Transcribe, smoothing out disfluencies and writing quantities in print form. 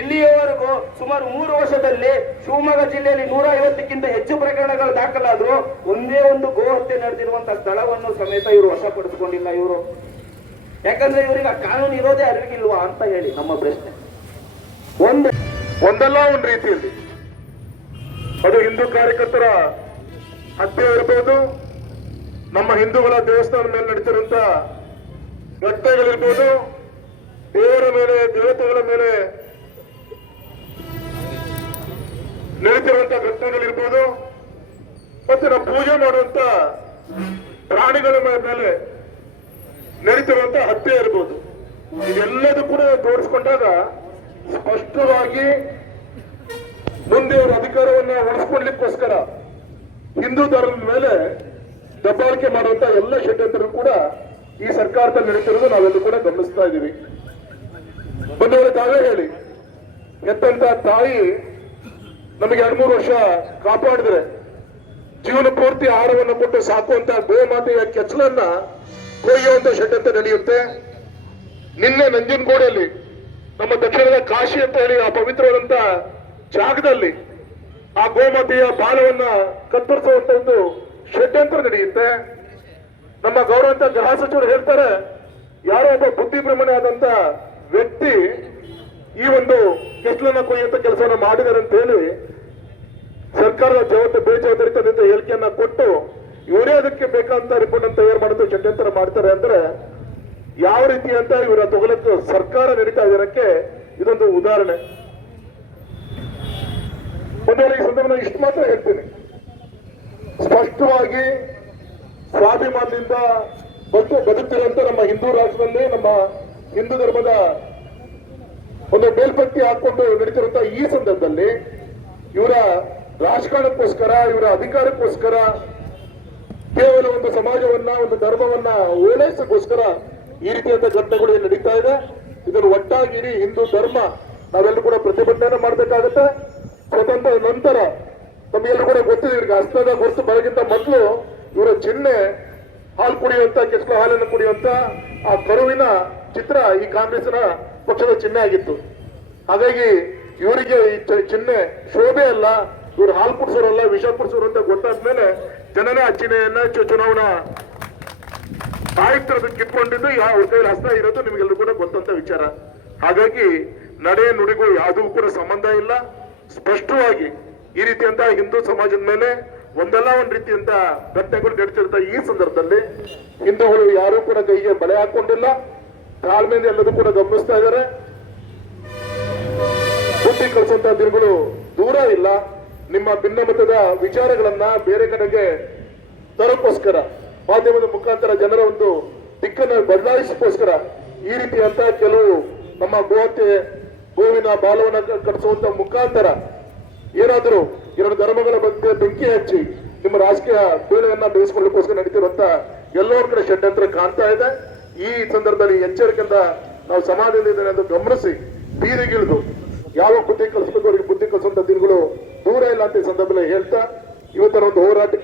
ಇಲ್ಲಿಯವರೆಗೂ ಸುಮಾರು 3 ವರ್ಷದಲ್ಲಿ ಶಿವಮೊಗ್ಗ ಜಿಲ್ಲೆಯಲ್ಲಿ 150ಕ್ಕಿಂತ ಹೆಚ್ಚು ಪ್ರಕರಣಗಳು ದಾಖಲಾದರೂ ಒಂದೇ ಒಂದು ಗೋಹತ್ಯೆ ನಡೆದಿರುವಂತಹ ಸ್ಥಳವನ್ನು ಸಮೇತ ಇವರು ವಶಪಡಿಸಿಕೊಂಡಿಲ್ಲ. ಇವರು ಯಾಕಂದ್ರೆ ಇವರಿಗೆ ಕಾನೂನು ಇರೋದೇ ಅರಿವಿಗಿಲ್ವಾ ಅಂತ ಹೇಳಿ ನಮ್ಮ ಪ್ರಶ್ನೆ. ಒಂದಲ್ಲ ಒಂದು ರೀತಿಯಲ್ಲಿ ಅದು ಹಿಂದೂ ಕಾರ್ಯಕರ್ತರ ಹತ್ಯೆ ಇರಬಹುದು, ನಮ್ಮ ಹಿಂದೂಗಳ ದೇವಸ್ಥಾನ ಮೇಲೆ ನಡೀತಿರುವಂತ ಘಟನೆಗಳಿರ್ಬೋದು, ದೇವರ ಮೇಲೆ ದೇವತೆಗಳ ಮೇಲೆ ನಡೀತಿರುವಂತ ಘಟನೆಗಳಿರ್ಬೋದು, ಮತ್ತೆ ನಾವು ಪೂಜೆ ಮಾಡುವಂತ ಪ್ರಾಣಿಗಳ ಮೇಲೆ ನಡೀತಿರುವಂತ ಹತ್ಯೆ ಇರ್ಬೋದು. ಇದೆಲ್ಲದೂ ಕೂಡ ತೋರಿಸ್ಕೊಂಡಾಗ ಸ್ಪಷ್ಟವಾಗಿ ಮುಂದೆ ಅವರ ಅಧಿಕಾರವನ್ನ ಉಳಿಸ್ಕೊಳ್ಳಿಕ್ಕೋಸ್ಕರ ಹಿಂದೂ ಧರ್ಮದ ಮೇಲೆ ದಬ್ಬಾಳಿಕೆ ಮಾಡುವಂತ ಎಲ್ಲ ಷಡ್ಯಂತ್ರ ಕೂಡ ಈ ಸರ್ಕಾರದಲ್ಲಿ ನಡೀತಿರೋದು ನಾವೆಲ್ಲೂ ಕೂಡ ಗಮನಿಸ್ತಾ ಇದ್ದೀವಿ. ಬಂದವರ ತಾವೇ ಹೇಳಿ, ಎತ್ತಂತ ತಾಯಿ ನಮಗೆ 2-3 ವರ್ಷ ಕಾಪಾಡಿದ್ರೆ ಜೀವನ ಪೂರ್ತಿ ಆಹಾರವನ್ನು ಕೊಟ್ಟು ಸಾಕುವಂತ ಗೋಮಾತೆಯ ಕೆಚ್ಚಲನ್ನ ಕೊಯ್ಯುವಂತ ಷಡ್ಯಂತ್ರ ನಡೆಯುತ್ತೆ. ನಿನ್ನೆ ನಂಜನಗೂಡಲ್ಲಿ ನಮ್ಮ ದಕ್ಷಿಣದ ಕಾಶಿ ಅಂತ ಹೇಳಿ ಆ ಪವಿತ್ರವಾದಂತ ಜಾಗದಲ್ಲಿ ಆ ಗೋಮಾತೆಯ ಬಾಲವನ್ನ ಕತ್ತರಿಸುವಂತ ಒಂದು ಷಡ್ಯಂತ್ರ ನಡೆಯುತ್ತೆ. ನಮ್ಮ ಗೌರವಂತ ಗೃಹ ಸಚಿವರು ಹೇಳ್ತಾರೆ, ಯಾರೋ ಒಬ್ಬ ಬುದ್ಧಿಭ್ರಮಣೆ ಆದಂತ ವ್ಯಕ್ತಿ ಈ ಒಂದು ಕೆಸಲನ್ನ ಕೊಯ್ಯುವಂತ ಕೆಲಸವನ್ನ ಮಾಡಿದ್ದಾರೆ ಅಂತ ಹೇಳಿ ಸರ್ಕಾರದ ಬೇಜವಾಬ್ದಾರಿತನದ ಹೇಳಿಕೆಯನ್ನ ಕೊಟ್ಟು ಇವರೇ ಅದಕ್ಕೆ ಬೇಕಾದಂತ ರಿಪೋರ್ಟ್ ಅನ್ನು ತಯಾರು ಮಾಡುತ್ತೆ ಷಡ್ಯಂತ್ರ ಮಾಡ್ತಾರೆ ಅಂದ್ರೆ ಯಾವ ರೀತಿ ಅಂತ ಇವರ ತಗೊಳಕ್ಕೆ ಸರ್ಕಾರ ನಡೀತಾ ಇದಕ್ಕೆ ಇದೊಂದು ಉದಾಹರಣೆ. ಈ ಸಂದರ್ಭದಲ್ಲಿ ಇಷ್ಟು ಮಾತ್ರ ಹೇಳ್ತೀನಿ, ಸ್ಪಷ್ಟವಾಗಿ ಸ್ವಾಭಿಮಾನದಿಂದ ಬದುಕ್ತಿರುವಂತ ನಮ್ಮ ಹಿಂದೂ ರಾಷ್ಟ್ರದಲ್ಲಿ ನಮ್ಮ ಹಿಂದೂ ಧರ್ಮದ ಒಂದು ಮೇಲ್ಪಂಕ್ತಿ ಹಾಕೊಂಡು ನಡೀತಿರುವಂತ ಈ ಸಂದರ್ಭದಲ್ಲಿ ಇವರ ರಾಜಕಾರಣಕ್ಕೋಸ್ಕರ, ಇವರ ಅಧಿಕಾರಕ್ಕೋಸ್ಕರ, ಕೇವಲ ಒಂದು ಸಮಾಜವನ್ನ, ಒಂದು ಧರ್ಮವನ್ನ ಓಲೈಸಕ್ಕೋಸ್ಕರ ಈ ರೀತಿಯಾದ ಘಟನೆಗಳು ನಡೀತಾ ಇದೆ. ಇದನ್ನು ಒಟ್ಟಾಗಿ ಇಡೀ ಹಿಂದೂ ಧರ್ಮ ನಾವೆಲ್ಲರೂ ಕೂಡ ಪ್ರತಿಭಟನೆ ಮಾಡಬೇಕಾಗತ್ತೆ. ಸ್ವತಂತ್ರ ನಂತರ ತಮಗೆಲ್ಲರೂ ಕೂಡ ಗೊತ್ತಿದೆ, ಇವ್ರಿಗೆ ಹಸ್ತದ ಗುರುತು ಬರೋಕ್ಕಿಂತ ಮೊದಲು ಇವರ ಚಿಹ್ನೆ ಹಾಲು ಕುಡಿಯುವಂತ, ಕೆಸಲು ಹಾಲನ್ನು ಕುಡಿಯುವಂತ ಆ ಕರುವಿನ ಚಿತ್ರ ಈ ಕಾಂಗ್ರೆಸ್ನ ಪಕ್ಷದ ಚಿಹ್ನೆ ಆಗಿತ್ತು. ಹಾಗಾಗಿ ಇವರಿಗೆ ಈ ಚಿಹ್ನೆ ಶೋಭೆ ಅಲ್ಲ, ಇವರು ಹಾಲು ಕುಡಿಸೋರಲ್ಲ, ವಿಷ ಕುಡಿಸೋರು ಅಂತ ಗೊತ್ತಾದ್ಮೇಲೆ ಜನನೇ ಆ ಚಿಹ್ನೆಯನ್ನ ಚುನಾವಣಾ ಆಯುಕ್ತರದ್ದು ಕಿತ್ಕೊಂಡಿದ್ದು ಅವ್ರ ಕೈಲಿ ಹಸ್ತ ಇರೋದು ನಿಮಗೆಲ್ಲರೂ ಕೂಡ ಗೊತ್ತಂತ ವಿಚಾರ. ಹಾಗಾಗಿ ನಡೆ ನುಡಿಗೂ ಯಾವುದೂ ಕೂಡ ಸಂಬಂಧ ಇಲ್ಲ. ಸ್ಪಷ್ಟವಾಗಿ ಈ ರೀತಿಯಂತ ಹಿಂದೂ ಸಮಾಜದ ಮೇಲೆ ಒಂದಲ್ಲ ಒಂದ್ ರೀತಿಯಂತ ಘಟನೆಗಳು ನಡೀತಿರುತ್ತ ಈ ಸಂದರ್ಭದಲ್ಲಿ ಹಿಂದೂಗಳು ಯಾರು ಕೂಡ ಕೈಗೆ ಬಲೆ ಹಾಕೊಂಡಿಲ್ಲ, ತಾಳ್ಮೆಯಿಂದ ಎಲ್ಲದೂ ಕೂಡ ಗಮನಿಸ್ತಾ ಇದ್ದಾರೆ. ಬುದ್ಧಿ ಕಲಿಸುವಂತ ದಿನಗಳು ದೂರ ಇಲ್ಲ. ನಿಮ್ಮ ಭಿನ್ನಮತದ ವಿಚಾರಗಳನ್ನ ಬೇರೆ ಕಡೆಗೆ ತರೋಕ್ಕೋಸ್ಕರ, ಮಾಧ್ಯಮದ ಮುಖಾಂತರ ಜನರ ಒಂದು ದಿಕ್ಕನ್ನು ಬದಲಾಯಿಸೋಕ್ಕೋಸ್ಕರ ಈ ರೀತಿಯಂತ ಕೆಲವು ನಮ್ಮ ಗೋವಿನ ಬಾಲವನ್ನ ಕಟ್ಟಿಸುವಂತ ಮುಖಾಂತರ ಏನಾದರೂ 2 ಧರ್ಮಗಳ ಮಧ್ಯೆ ಬೆಂಕಿ ಹಚ್ಚಿ ನಿಮ್ಮ ರಾಜಕೀಯ ಬೇಳೆಯನ್ನ ಬೇಯಿಸಿಕೊಳ್ಳೋಕ್ಕೋಸ್ಕರ ನಡೀತಿರುವಂತ ಎಲ್ಲರ ಕಡೆ ಷಡ್ಯಂತ್ರ ಕಾಣ್ತಾ ಇದೆ. ಈ ಸಂದರ್ಭದಲ್ಲಿ ಎಚ್ಚರಿಕೆಯಿಂದ ನಾವು ಸಮಾಜದಲ್ಲಿ ಎಂದು ಗಮನಿಸಿ ಬೀದಿಗಿಳಿದು ಯಾವ ಬುದ್ಧಿ ಕಲಿಸಬೇಕು ಅವರಿಗೆ ಬುದ್ಧಿ ಕಲಿಸುವಂತ ದಿನಗಳು ದೂರ ಇಲ್ಲ ಅಂತ ಈ ಸಂದರ್ಭದಲ್ಲಿ ಹೇಳ್ತಾ ಇವತ್ತಿನ ಒಂದು ಹೋರಾಟ